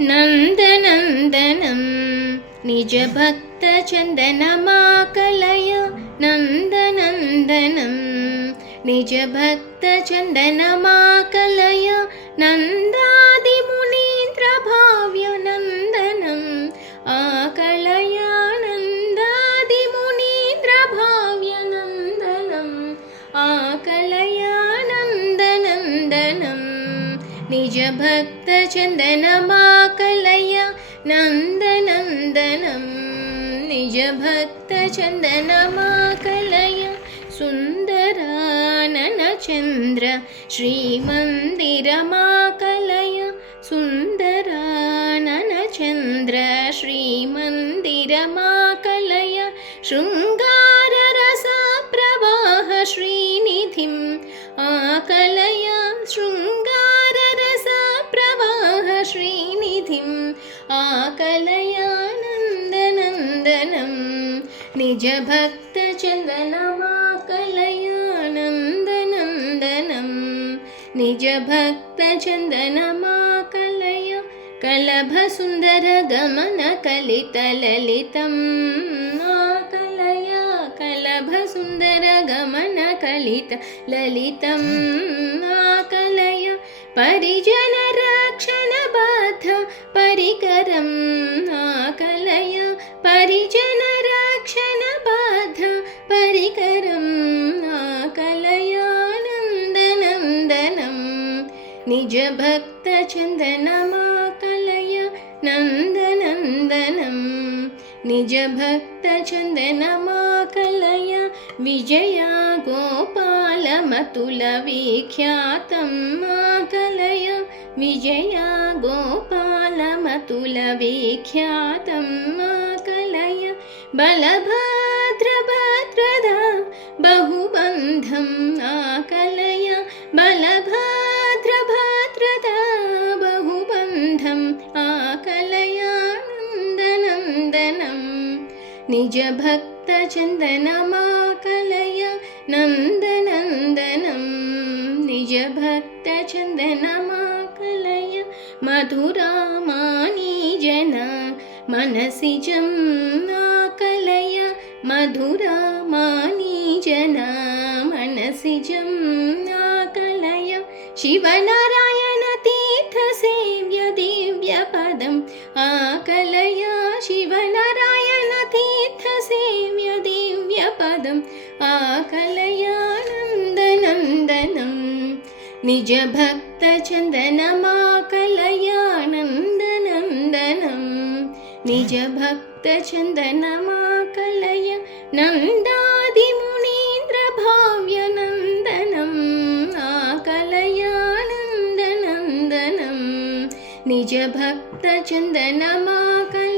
नन्दनन्दनं निजभक्तचन्दनमाकलय नन्दनन्दनं निजभक्तचन्दनमाकलय नन्दादिमुनीन्द्रभाव्य नन्दनम् आकलय नन्दादिमुनीन्द्रभाव्य नन्दनम् आकलय नन्दनन्दनं निजभक्तचन्दनमाकलय नन्दनन्दनं निजभक्तचन्दनमाकलय सुन्दराननचन्द्र श्रीमन्दिरमाकलय सुन्दराननचन्द्र श्रीमन्दिरमाकलय शृङ्गाररसप्रवाह श्रीनिधिम् आकलय शृङ्गाररसप्रवाह श्रीनिधिम् आकलय नन्दनन्दनं निजभक्तचन्दनमाकलय नन्दनन्दनं निजभक्तचन्दनमाकलय कलभसुन्दरगमनकलितललितम् आकलय कलभसुन्दरगमनकलितललितम् आकलय परिजनरक्षणबद्ध परिकरम् आकलय परिजनरक्षणबद्ध परिकरम् आकलय नन्दनन्दनं निजभक्तचन्दनमाकलय नन्दनन्दनं निजभक्तचन्दनमाकलय Vijaya गोपालमतुलविख्यातम् आकलय Vijaya गोपालमतुलविख्यातम् आकलय बलभद्रभद्रदा बहुबन्धम् आकलय बलभद्रभद्रदा बहुबन्धम् आकलय नन्दनन्दनं निजभक्तचन्दनमाकलय नन्दनन्दनं निजभक्तचन्दनमाकलय मधुरामानीजन मनसिजम् आकलय मधुरामानीजन मनसिजम् आकलय Shivnarayan तीर्थसेव्य दिव्यपदम् आकलय Shivnarayan तीर्थसेव्य दिव्यपदम् आकलय नन्दनन्दनं निजभक्तचन्दनमाकलय नन्दनन्दनं निजभक्तचन्दनमाकलय नन्दादिमुनीन्द्रभाव्य नन्दनम् आकलय नन्दनन्दनं निजभक्तचन्दनमाकलय